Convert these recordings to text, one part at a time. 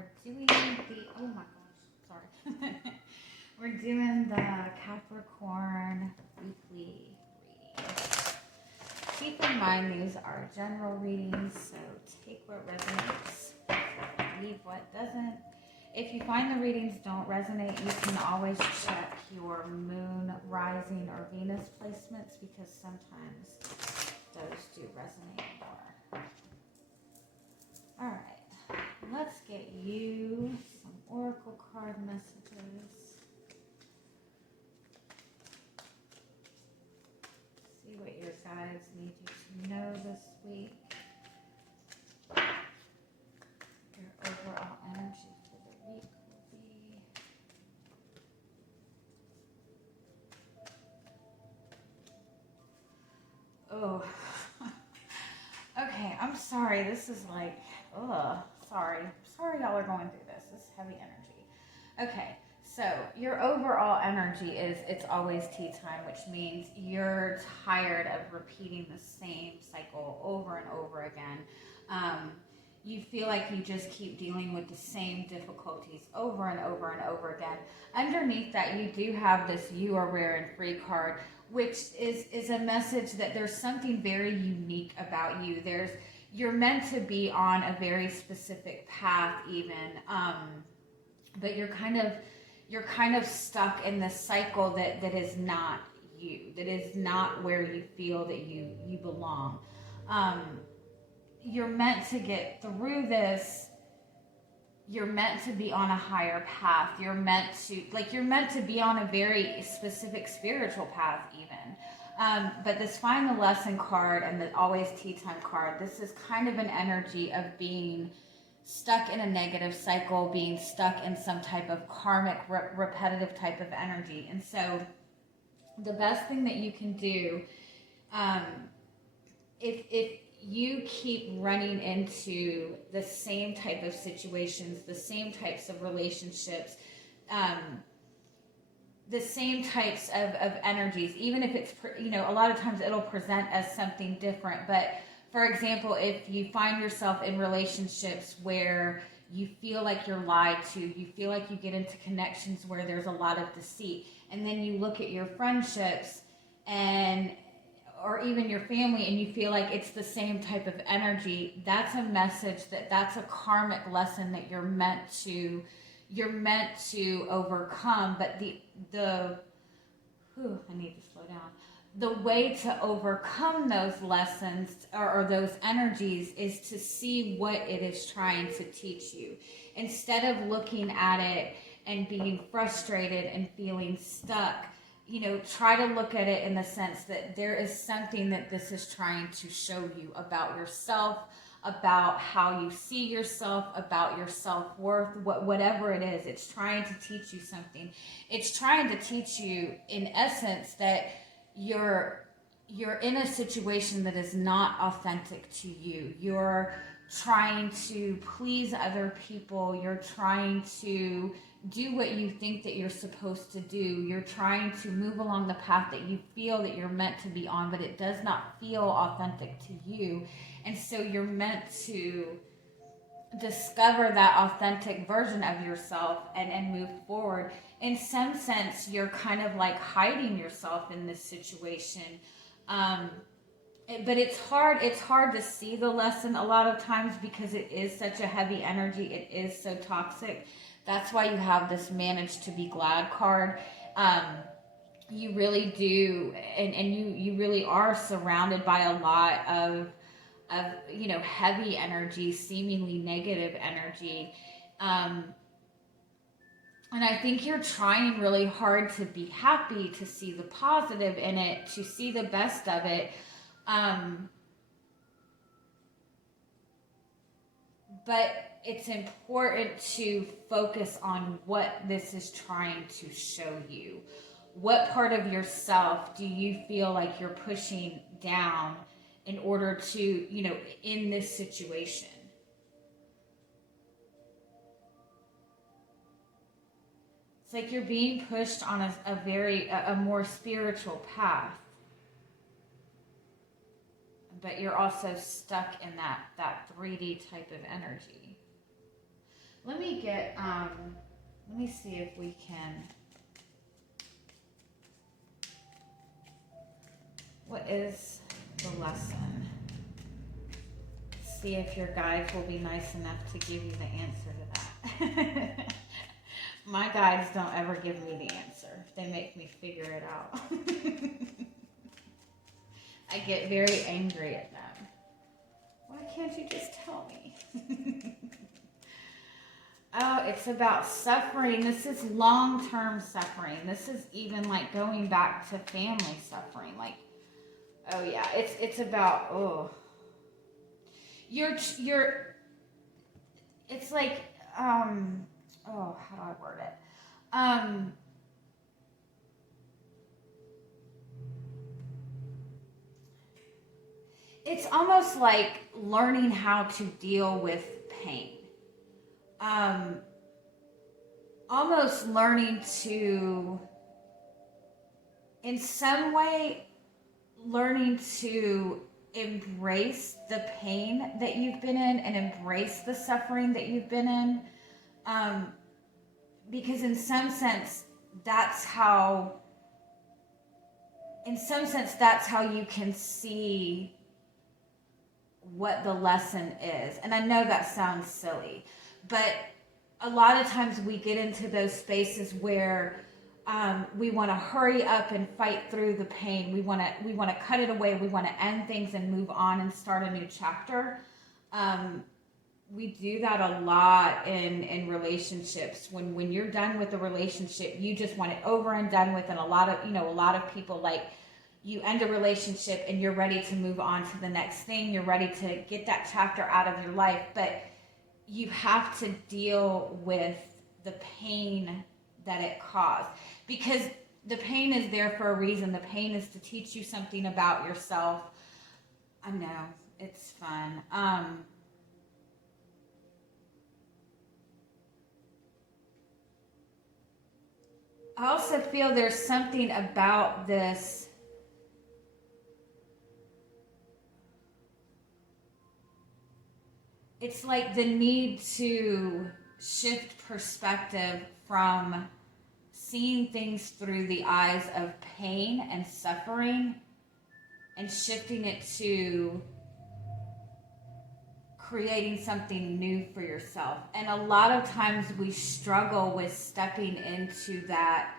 are doing the, oh my gosh, sorry. We're doing the Capricorn Weekly Reading. Keep in mind these are general readings, so take what resonates, leave what doesn't. If you find the readings don't resonate, you can always check your moon, rising, or Venus placements because sometimes those do resonate more. All right, let's get you some oracle card messages. See what your guides need you to know this week. Your overall energy for the week will be. Oh, okay, I'm sorry. This is like, sorry. Sorry y'all are going through this. This is heavy energy. Okay, so your overall energy is it's always tea time, which means you're tired of repeating the same cycle over and over again. You feel like you just keep dealing with the same difficulties over and over and over again. Underneath that, you do have this You Are Rare and Free card, which is a message that there's something very unique about you. You're meant to be on a very specific path even, but you're kind of stuck in this cycle that is not you, that is not where you feel that you belong. You're meant to get through this. You're meant to be on a higher path. You're meant to be on a very specific spiritual path even. But this Find the Lesson card and the Always Tea Time card, this is kind of an energy of being stuck in a negative cycle, being stuck in some type of karmic, repetitive type of energy. And so the best thing that you can do, if you keep running into the same type of situations, the same types of relationships, the same types of energies, even if it's, a lot of times it'll present as something different. But for example, if you find yourself in relationships where you feel like you're lied to, you feel like you get into connections where there's a lot of deceit, and then you look at your friendships or even your family and you feel like it's the same type of energy, that's a message that's a karmic lesson that you're meant to overcome. But I need to slow down. The way to overcome those lessons or those energies is to see what it is trying to teach you. Instead of looking at it and being frustrated and feeling stuck, try to look at it in the sense that there is something that this is trying to show you about yourself, about how you see yourself, about your self-worth, whatever it is. It's trying to teach you something. It's trying to teach you, in essence, that you're in a situation that is not authentic to you. You're trying to please other people. You're trying to do what you think that you're supposed to do. You're trying to move along the path that you feel that you're meant to be on, but it does not feel authentic to you. And so you're meant to discover that authentic version of yourself and move forward. In some sense, you're kind of like hiding yourself in this situation. But it's hard to see the lesson a lot of times because it is such a heavy energy. It is so toxic. That's why you have this Manage to Be Glad card. You really do, and you really are surrounded by a lot of heavy energy, seemingly negative energy. And I think you're trying really hard to be happy, to see the positive in it, to see the best of it. But it's important to focus on what this is trying to show you. What part of yourself do you feel like you're pushing down in order to, in this situation? It's like you're being pushed on a more spiritual path. But you're also stuck in that 3D type of energy. Let me get, let me see if we can, what is the lesson? See if your guides will be nice enough to give you the answer to that. My guides don't ever give me the answer. They make me figure it out. I get very angry at them. Why can't you just tell me? Oh, it's about suffering. This is long-term suffering. This is even like going back to family suffering. Like, oh yeah, it's about, oh. It's like, oh, how do I word it? It's almost like learning how to deal with pain. Almost learning to, in some way, learning to embrace the pain that you've been in and embrace the suffering that you've been in. Because in some sense, that's how you can see what the lesson is. And I know that sounds silly, but a lot of times we get into those spaces where we want to hurry up and fight through the pain. We want to cut it away. We want to end things and move on and start a new chapter. We do that a lot in relationships. When you're done with a relationship, you just want it over and done with. And a lot of people, like, you end a relationship and you're ready to move on to the next thing. You're ready to get that chapter out of your life, but you have to deal with the pain that it caused, because the pain is there for a reason. The pain is to teach you something about yourself. I know, it's fun. I also feel there's something about this. It's like the need to shift perspective from seeing things through the eyes of pain and suffering and shifting it to creating something new for yourself. And a lot of times we struggle with stepping into that.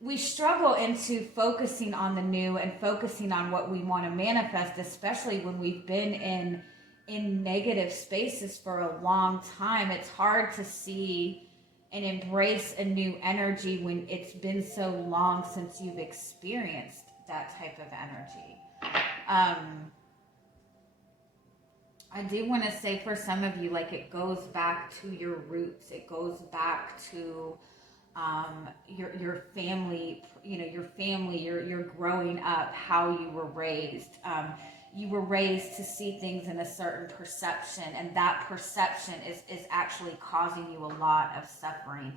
We struggle into focusing on the new and focusing on what we want to manifest, especially when we've been in negative spaces for a long time. It's hard to see and embrace a new energy when it's been so long since you've experienced that type of energy. I do want to say for some of you, like, it goes back to your roots. It goes back to your family, your growing up, how you were raised. You were raised to see things in a certain perception, and that perception is actually causing you a lot of suffering.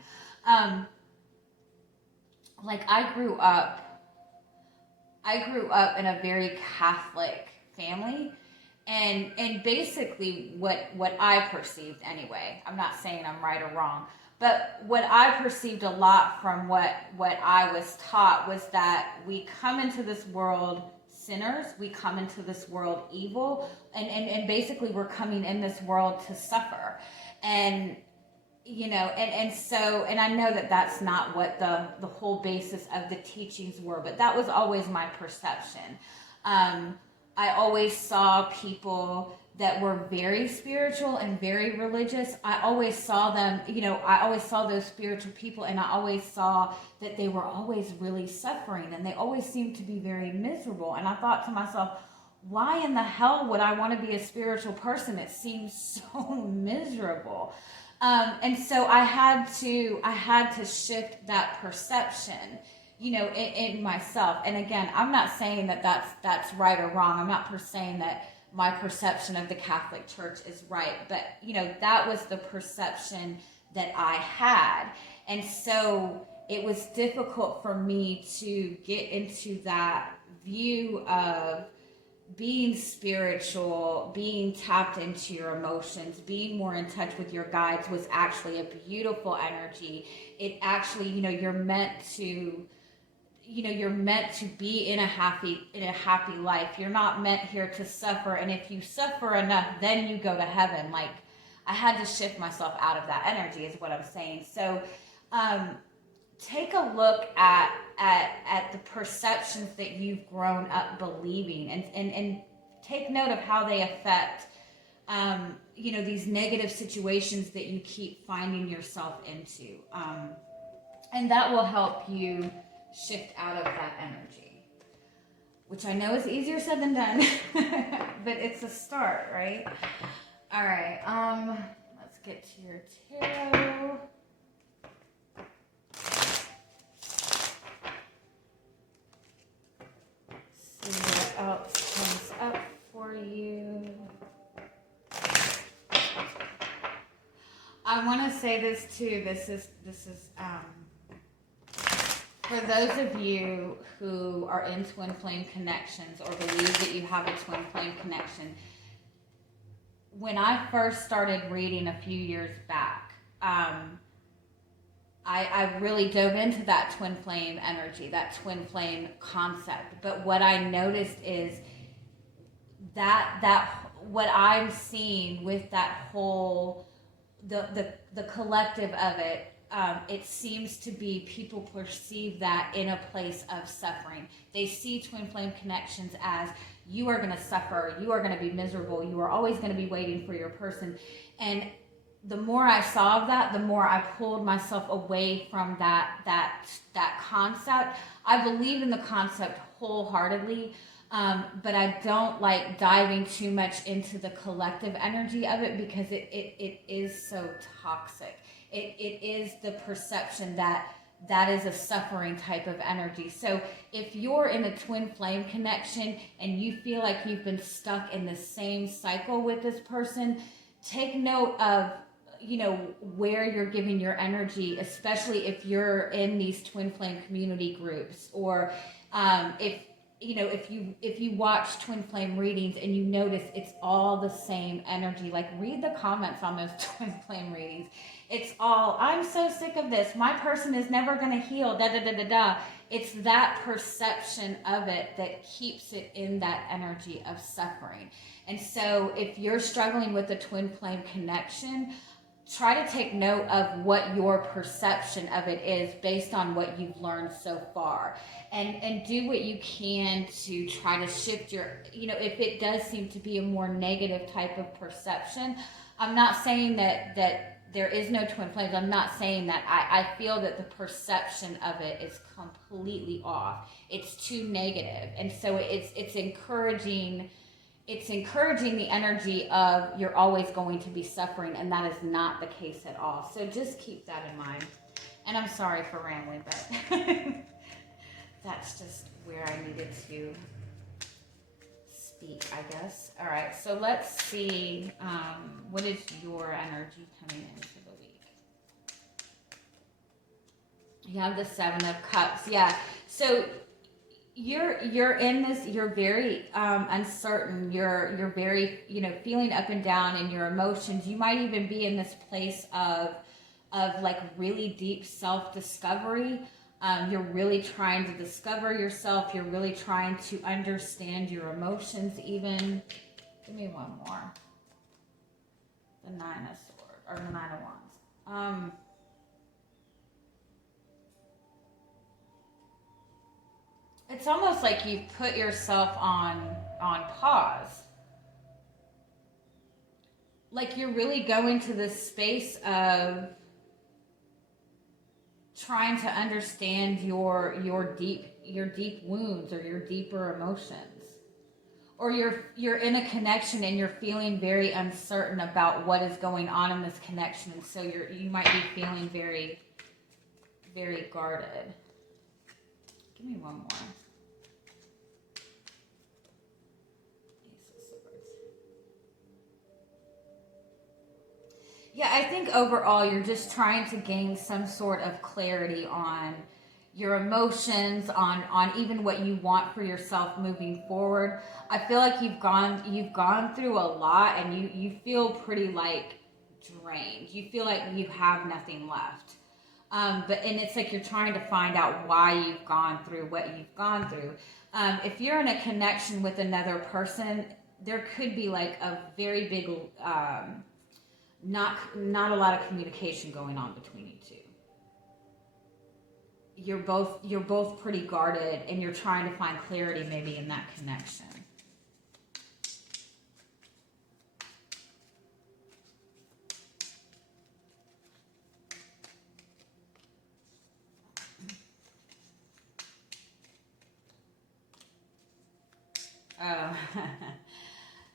Like, I grew up in a very Catholic family, and basically what I perceived, anyway, I'm not saying I'm right or wrong, but what I perceived a lot from what I was taught was that we come into this world sinners, we come into this world evil, and basically we're coming in this world to suffer. And so I know that that's not what the whole basis of the teachings were, but that was always my perception. I always saw people that were very spiritual and very religious. I always saw them, I always saw those spiritual people, and I always saw that they were always really suffering, and they always seemed to be very miserable. And I thought to myself, why in the hell would I want to be a spiritual person? It seems so miserable. And so I had to shift that perception, in myself. And again, I'm not saying that that's right or wrong. I'm not saying that my perception of the Catholic Church is right, but that was the perception that I had. And so it was difficult for me to get into that view of being spiritual, being tapped into your emotions, being more in touch with your guides was actually a beautiful energy. It actually, you're meant to be in a happy life. You're not meant here to suffer. And if you suffer enough, then you go to heaven. Like, I had to shift myself out of that energy is what I'm saying. So, take a look at the perceptions that you've grown up believing, and take note of how they affect these negative situations that you keep finding yourself into, and that will help you shift out of that energy, which I know is easier said than done. But it's a start, right? All right, let's get to your tarot. See what else comes up for you. I want to say this too. This is for those of you who are in twin flame connections or believe that you have a twin flame connection. When I first started reading a few years back, I really dove into that twin flame energy, that twin flame concept. But what I noticed is that what I'm seeing with that whole the collective of it, it seems to be people perceive that in a place of suffering. They see twin flame connections as you are going to suffer, you are going to be miserable, you are always going to be waiting for your person. And the more I saw of that, the more I pulled myself away from that concept. I believe in the concept wholeheartedly, but I don't like diving too much into the collective energy of it because it is so toxic. It is the perception that is a suffering type of energy. So if you're in a twin flame connection and you feel like you've been stuck in the same cycle with this person, take note of where you're giving your energy, especially if you're in these twin flame community groups, or if you watch twin flame readings and you notice it's all the same energy. Like, read the comments on those twin flame readings. It's all, I'm so sick of this, my person is never going to heal, da da da da da. It's that perception of it that keeps it in that energy of suffering. And so if you're struggling with a twin flame connection, try to take note of what your perception of it is based on what you've learned so far, and do what you can to try to shift your, if it does seem to be a more negative type of perception. I'm not saying that there is no twin flames. I'm not saying that. I feel that the perception of it is completely off. It's too negative. And so it's encouraging the energy of you're always going to be suffering, and that is not the case at all. So just keep that in mind. And I'm sorry for rambling, but that's just where I needed to speak, I guess. All right, so let's see, what is your energy coming into the week? You have the Seven of Cups. Yeah, so you're in this, you're very uncertain, you're very feeling up and down in your emotions. You might even be in this place of like really deep self-discovery. You're really trying to discover yourself. You're really trying to understand your emotions even. Give me one more. The Nine of Swords, or the Nine of Wands. It's almost like you've put yourself on pause. Like you're really going to this space of trying to understand your deep wounds or your deeper emotions. Or you're in a connection and you're feeling very uncertain about what is going on in this connection, and so you might be feeling very, very guarded. Give me one more. Yeah, I think overall you're just trying to gain some sort of clarity on, your emotions, on even what you want for yourself moving forward. I feel like you've gone through a lot, and you feel pretty like drained. You feel like you have nothing left. And it's like you're trying to find out why you've gone through what you've gone through. If you're in a connection with another person, there could be like a very big, not a lot of communication going on between you two. You're both pretty guarded, and you're trying to find clarity maybe in that connection. Oh.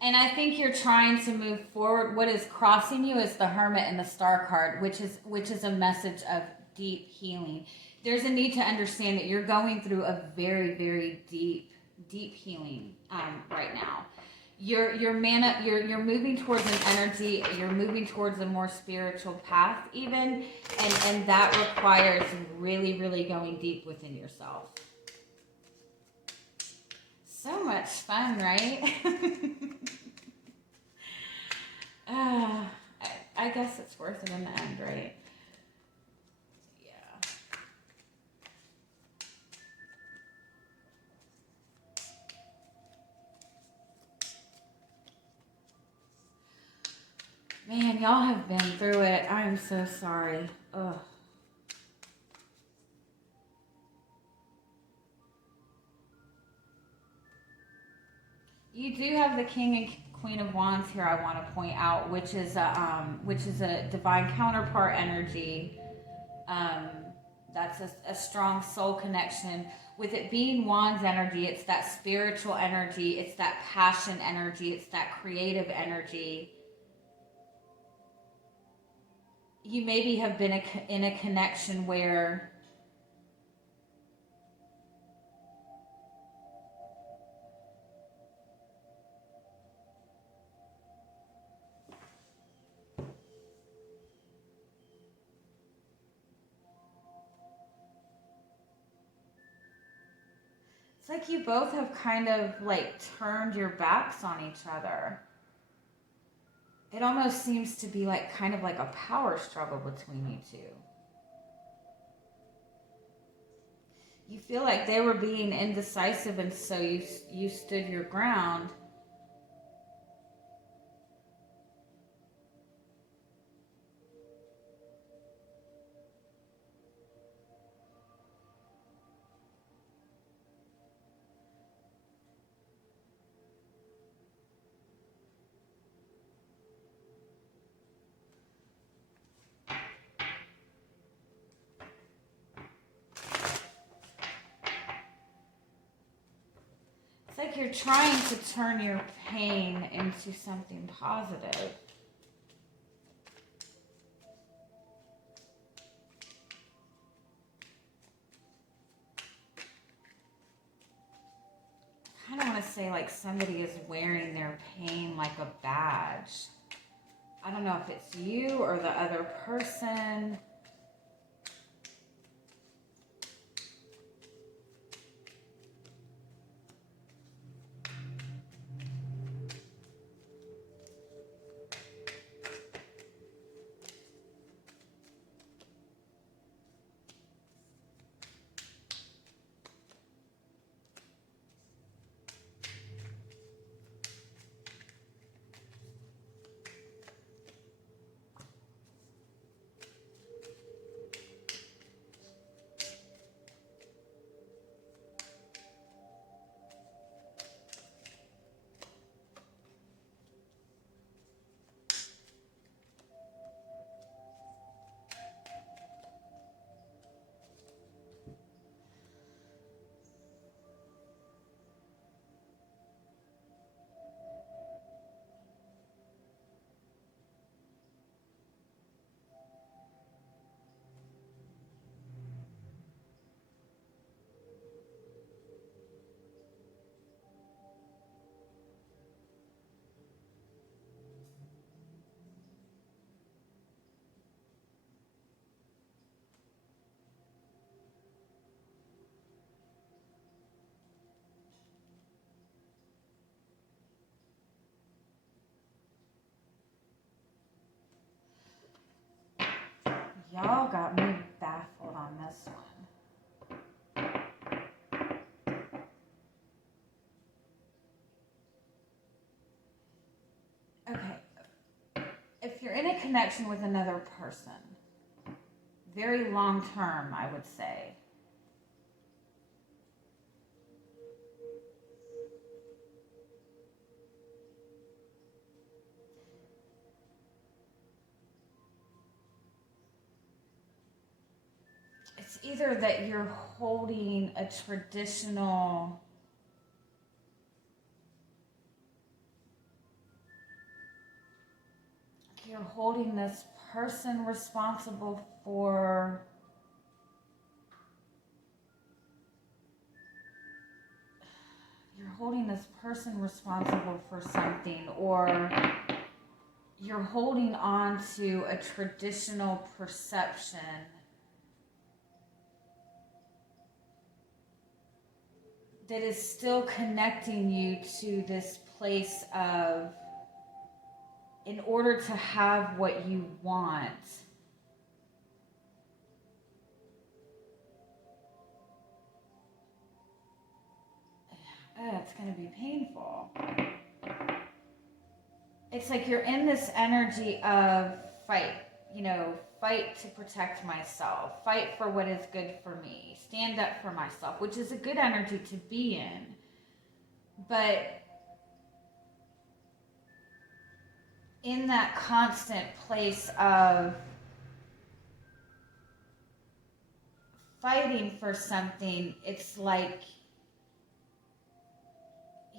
And I think you're trying to move forward. What is crossing you is the Hermit and the Star card, which is a message of deep healing. There's a need to understand that you're going through a very, very deep healing right now. You're moving towards an energy. You're moving towards a more spiritual path, even, and that requires really, really going deep within yourself. So much fun, right? I guess it's worth it in the end, right? Yeah. Man, y'all have been through it. I am so sorry. Ugh. You do have the King and Queen of Wands here, I want to point out, which is a divine counterpart energy. That's a strong soul connection. With it being Wands energy, it's that spiritual energy, it's that passion energy, it's that creative energy. You maybe have been in a connection where it's like you both have kind of like turned your backs on each other. It almost seems to be like kind of like a power struggle between you two. You feel like they were being indecisive, and so you stood your ground. It's like you're trying to turn your pain into something positive. I kind of want to say like somebody is wearing their pain like a badge. I don't know if it's you or the other person. Y'all got me baffled on this one. Okay. If you're in a connection with another person, very long term, I would say, it's either that you're holding a traditional you're holding this person responsible for something, or you're holding on to a traditional perception that is still connecting you to this place of, in order to have what you want, it's going to be painful. It's like you're in this energy of fight, fight to protect myself, fight for what is good for me, stand up for myself, which is a good energy to be in. But in that constant place of fighting for something, it's like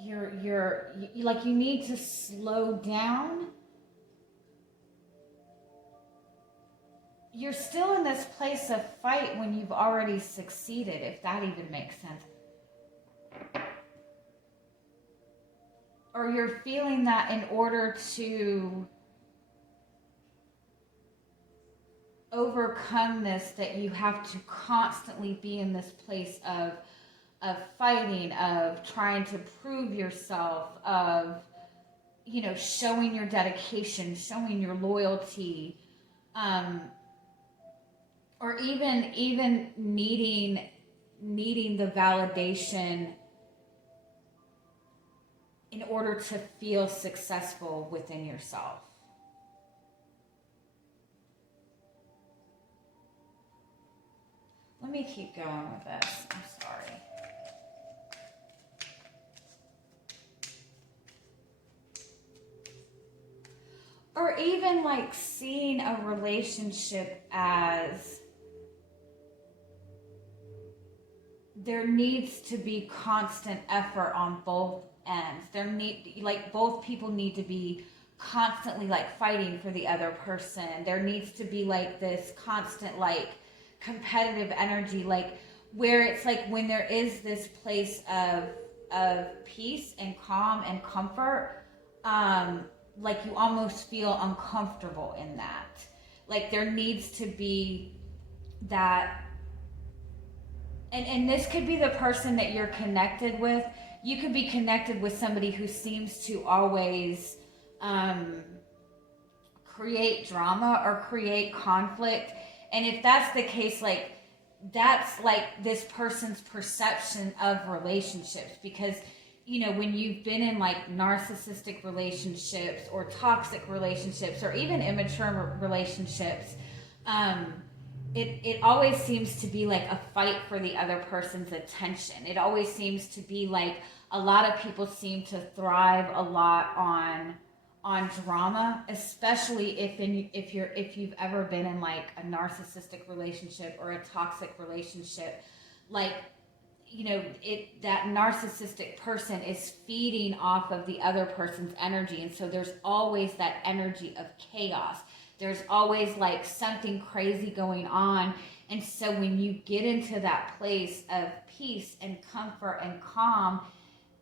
you need to slow down. You're still in this place of fight when you've already succeeded, if that even makes sense. Or you're feeling that in order to overcome this, that you have to constantly be in this place of fighting, of trying to prove yourself, of showing your dedication, showing your loyalty, or even needing the validation in order to feel successful within yourself. Let me keep going with this. I'm sorry. Or even like seeing a relationship as there needs to be constant effort on both ends. Both people need to be constantly like fighting for the other person. There needs to be like this constant like competitive energy, like where it's like when there is this place of peace and calm and comfort, like you almost feel uncomfortable in that. Like there needs to be that, and this could be the person that you're connected with. You could be connected with somebody who seems to always create drama or create conflict. And if that's the case, like that's like this person's perception of relationships, because when you've been in like narcissistic relationships or toxic relationships or even immature relationships, it always seems to be like a fight for the other person's attention. It always seems to be like a lot of people seem to thrive a lot on drama, especially if you've ever been in like a narcissistic relationship or a toxic relationship. Like that narcissistic person is feeding off of the other person's energy, and so there's always that energy of chaos. There's always like something crazy going on. And so when you get into that place of peace and comfort and calm,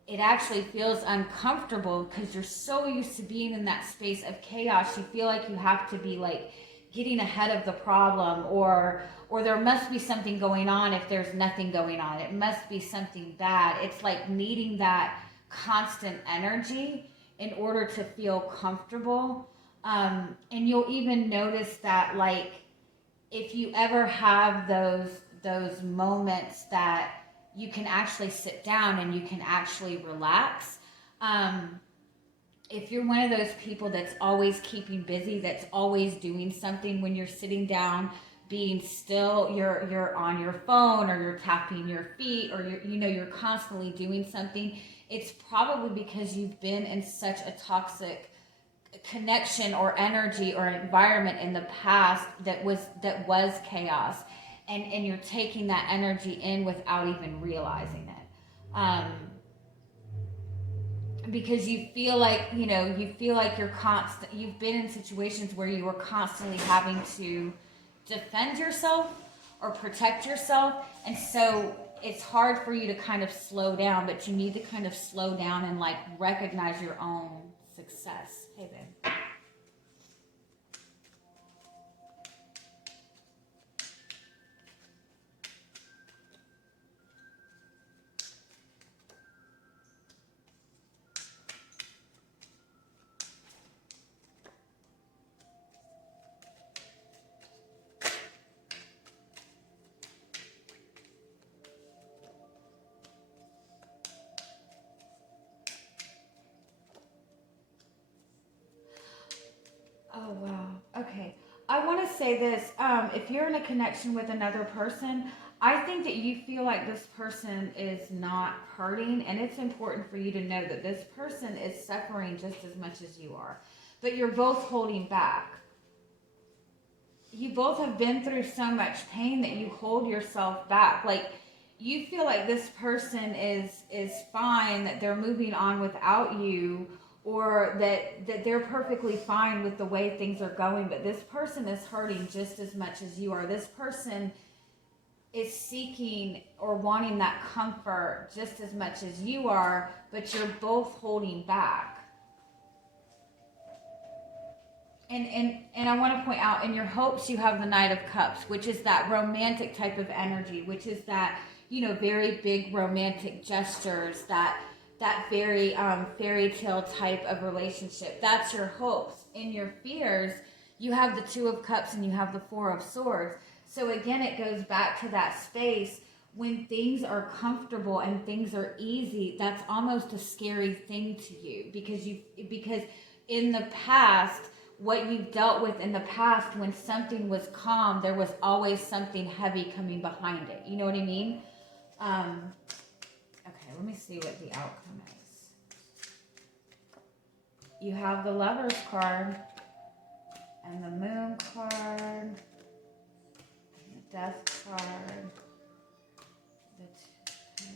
it actually feels uncomfortable because you're so used to being in that space of chaos. You feel like you have to be like getting ahead of the problem, or there must be something going on if there's nothing going on. It must be something bad. It's like needing that constant energy in order to feel comfortable. And you'll even notice that like if you ever have those moments that you can actually sit down and you can actually relax, if you're one of those people that's always keeping busy, that's always doing something when you're sitting down, being still, you're on your phone, or you're tapping your feet, or you're constantly doing something, it's probably because you've been in such a toxic connection or energy or environment in the past that was chaos, and you're taking that energy in without even realizing it. Because you feel like you're constant, you've been in situations where you were constantly having to defend yourself or protect yourself, and so it's hard for you to kind of slow down, but you need to kind of slow down and like recognize your own success. Hey babe. Oh, wow. Okay. I want to say this. If you're in a connection with another person, I think that you feel like this person is not hurting, and it's important for you to know that this person is suffering just as much as you are. But you're both holding back. You both have been through so much pain that you hold yourself back. Like, you feel like this person is fine, that they're moving on without you, or that they're perfectly fine with the way things are going, but this person is hurting just as much as you are. This person is seeking or wanting that comfort just as much as you are, but you're both holding back. And I want to point out, in your hopes, you have the Knight of Cups, which is that romantic type of energy, which is that, very big romantic gestures, that very fairy tale type of relationship. That's your hopes. In your fears, you have the Two of Cups and you have the Four of Swords. So again, it goes back to that space when things are comfortable and things are easy. That's almost a scary thing to you, because in the past, what you've dealt with in the past, when something was calm, there was always something heavy coming behind it. You know what I mean? Okay, let me see what the outcome is. You have the Lover's card, and the Moon card, and the Death card, the Two of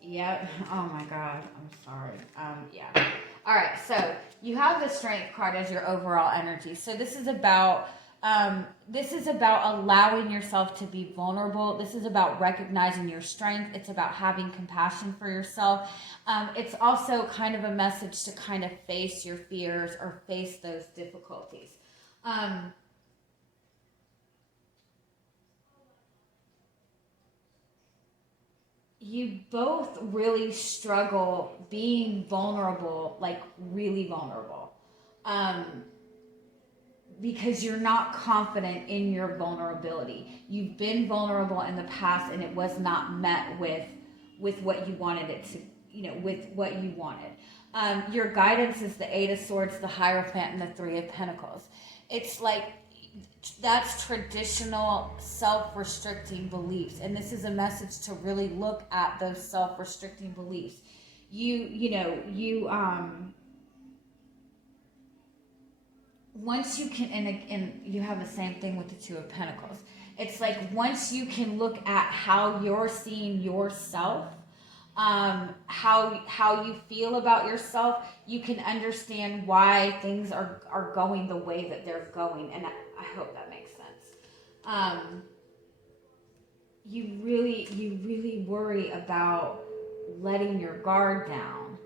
Yep. Oh my God. I'm sorry. Yeah. All right. So you have the Strength card as your overall energy. So this is about allowing yourself to be vulnerable. This is about recognizing your strength. It's about having compassion for yourself. It's also kind of a message to kind of face your fears or face those difficulties. You both really struggle being vulnerable, like really vulnerable, because you're not confident in your vulnerability. You've been vulnerable in the past, and it was not met with what you wanted it to, with what you wanted. Your guidance is the Eight of Swords, the Hierophant, and the Three of Pentacles. It's like, that's traditional self-restricting beliefs, and this is a message to really look at those self-restricting beliefs. Once you can, and you have the same thing with the Two of Pentacles. It's like, once you can look at how you're seeing yourself, how you feel about yourself, you can understand why things are going the way that they're going, and I hope that makes sense. You really worry about letting your guard down.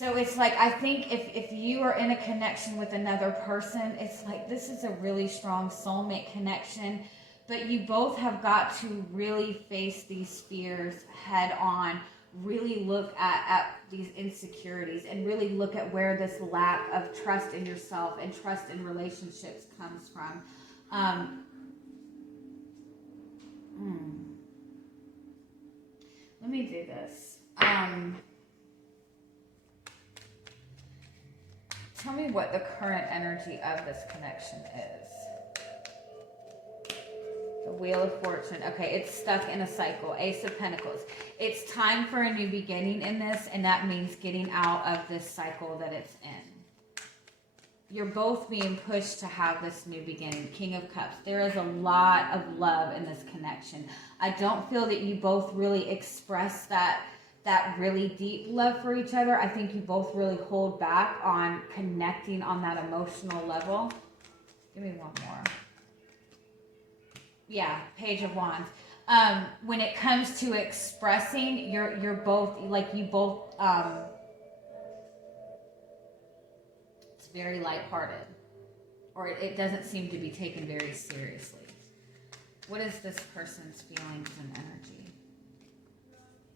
So it's like, I think if you are in a connection with another person, it's like this is a really strong soulmate connection, but you both have got to really face these fears head on, really look at these insecurities, and really look at where this lack of trust in yourself and trust in relationships comes from. Let me do this. Tell me what the current energy of this connection is. The Wheel of Fortune. Okay, it's stuck in a cycle. Ace of Pentacles. It's time for a new beginning in this, and that means getting out of this cycle that it's in. You're both being pushed to have this new beginning. King of Cups. There is a lot of love in this connection. I don't feel that you both really express that really deep love for each other. I think you both really hold back on connecting on that emotional level. Give me one more. Yeah, Page of Wands. When it comes to expressing, you're both, like, you both, it's very lighthearted, or it doesn't seem to be taken very seriously. What is this person's feelings and energy?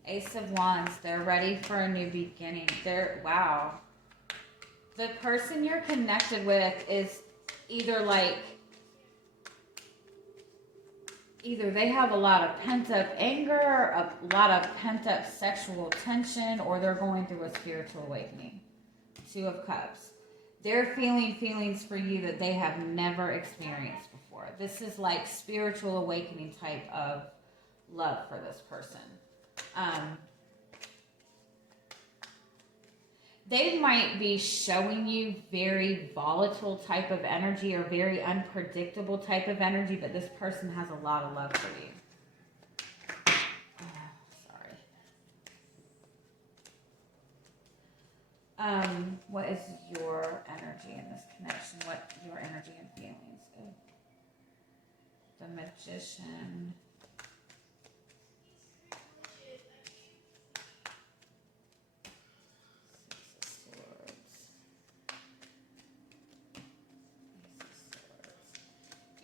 Ace of Wands. They're ready for a new beginning. Wow. The person you're connected with is either they have a lot of pent-up anger, a lot of pent-up sexual tension, or they're going through a spiritual awakening. Two of Cups. They're feeling feelings for you that they have never experienced before. This is like spiritual awakening type of love for this person. They might be showing you very volatile type of energy or very unpredictable type of energy, but this person has a lot of love for you. What is your energy in this connection? What your energy and feelings? The Magician.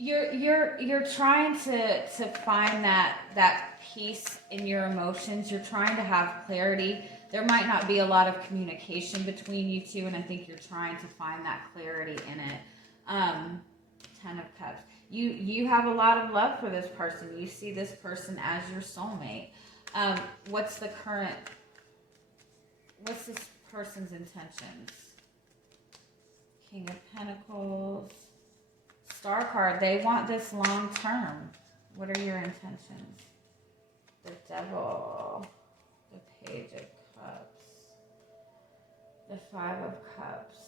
You're trying to find that peace in your emotions. You're trying to have clarity. There might not be a lot of communication between you two, and I think you're trying to find that clarity in it. 10 of Cups. You have a lot of love for this person. You see this person as your soulmate. What's this person's intentions? King of Pentacles. Star card. They want this long term. What are your intentions? The Devil. The Page of Cups. The Five of Cups.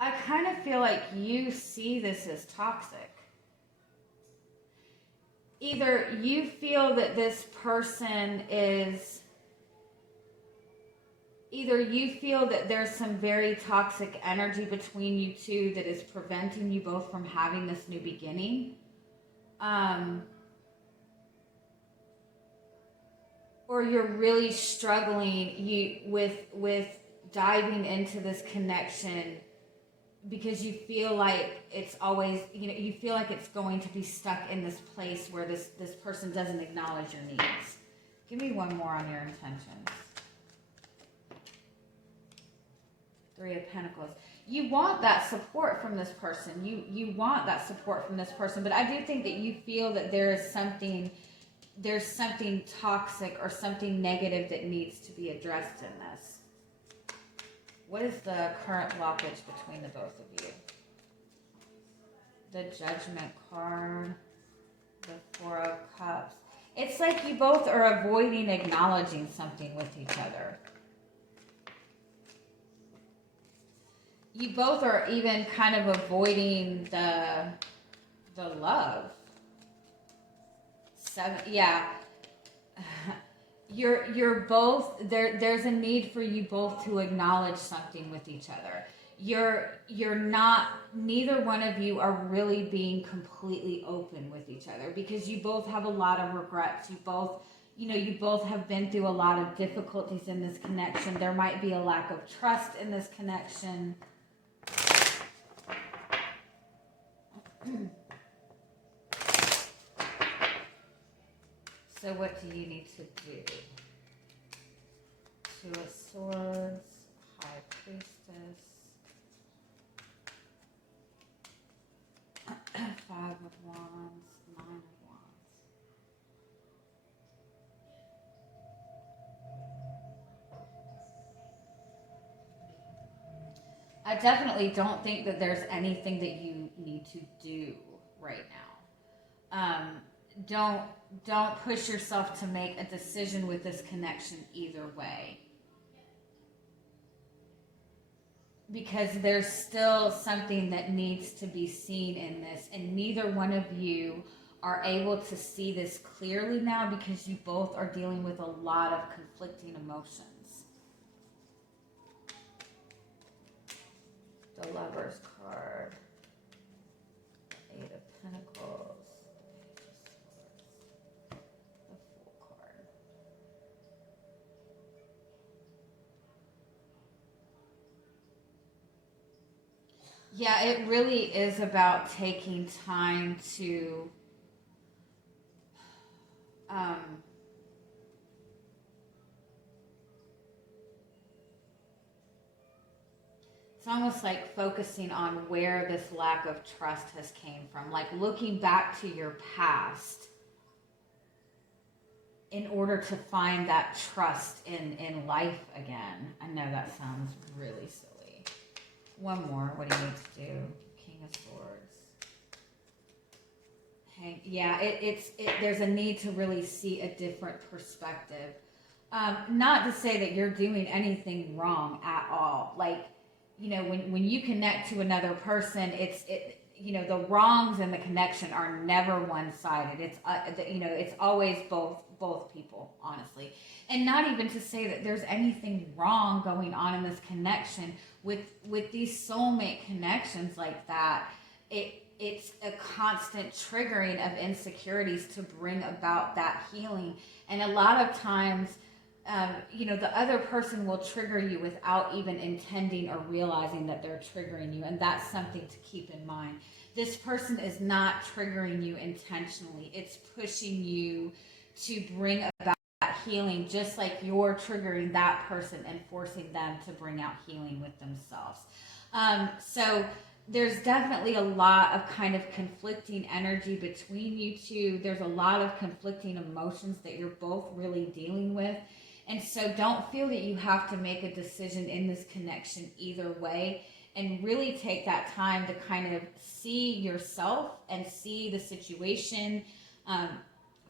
I kind of feel like you see this as toxic. Either you feel that this person is, either you feel that there's some very toxic energy between you two that is preventing you both from having this new beginning. Or you're really struggling with diving into this connection because you feel like it's always, you feel like it's going to be stuck in this place where this person doesn't acknowledge your needs. Give me one more on your intentions. Three of Pentacles. You want that support from this person. You want that support from this person, but I do think that you feel that there's something toxic or something negative that needs to be addressed in this. What is the current blockage between the both of you? The Judgment card, the Four of Cups. It's like you both are avoiding acknowledging something with each other. You both are even kind of avoiding the love. you're both there's a need for you both to acknowledge something with each other. You're not, neither one of you are really being completely open with each other, because you both have a lot of regrets. You both have been through a lot of difficulties in this connection. There might be a lack of trust in this connection. So what do you need to do? Two of Swords, High Priestess, Five of Wands, Nine of Wands. I definitely don't think that there's anything that you need to do right now. Don't push yourself to make a decision with this connection either way, because there's still something that needs to be seen in this, and neither one of you are able to see this clearly now, because you both are dealing with a lot of conflicting emotions. The Lover's card, Eight of Pentacles, the Fool card. Yeah, it really is about taking time to it's almost like focusing on where this lack of trust has came from, like looking back to your past in order to find that trust in life again. I know that sounds really silly. One more. What do you need to do? King of Swords. Yeah, there's a need to really see a different perspective. Not to say that you're doing anything wrong at all. Like, when you connect to another person, the wrongs in the connection are never one-sided. It's always both people, honestly. And not even to say that there's anything wrong going on in this connection. With these soulmate connections like that, it's a constant triggering of insecurities to bring about that healing. And a lot of times, the other person will trigger you without even intending or realizing that they're triggering you. And that's something to keep in mind. This person is not triggering you intentionally. It's pushing you to bring about that healing, just like you're triggering that person and forcing them to bring out healing with themselves. So there's definitely a lot of kind of conflicting energy between you two. There's a lot of conflicting emotions that you're both really dealing with. And so don't feel that you have to make a decision in this connection either way, and really take that time to kind of see yourself and see the situation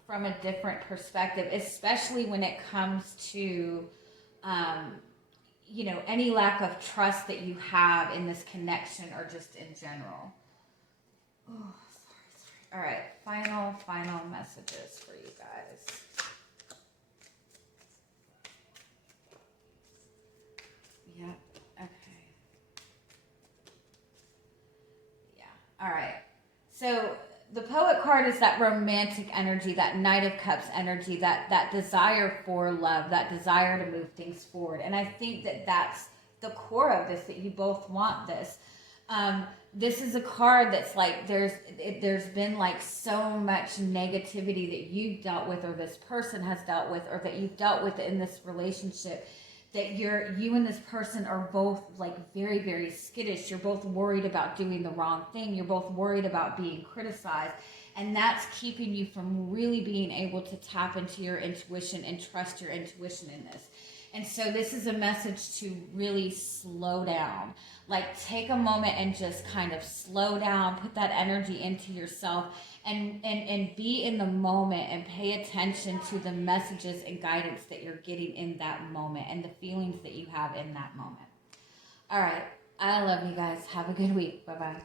from a different perspective, especially when it comes to, any lack of trust that you have in this connection or just in general. Oh, sorry. All right, final messages for you guys. Yep. Okay. Yeah. All right. So the Poet card is that romantic energy, that Knight of Cups energy, that desire for love, that desire to move things forward. And I think that that's the core of this, that you both want this. This is a card that's like there's been like so much negativity that you've dealt with, or this person has dealt with, or that you've dealt with in this relationship, that you and this person are both like very, very skittish. You're both worried about doing the wrong thing. You're both worried about being criticized. And that's keeping you from really being able to tap into your intuition and trust your intuition in this. And so this is a message to really slow down. Like, take a moment and just kind of slow down, put that energy into yourself, and be in the moment and pay attention to the messages and guidance that you're getting in that moment and the feelings that you have in that moment. All right. I love you guys. Have a good week. Bye-bye.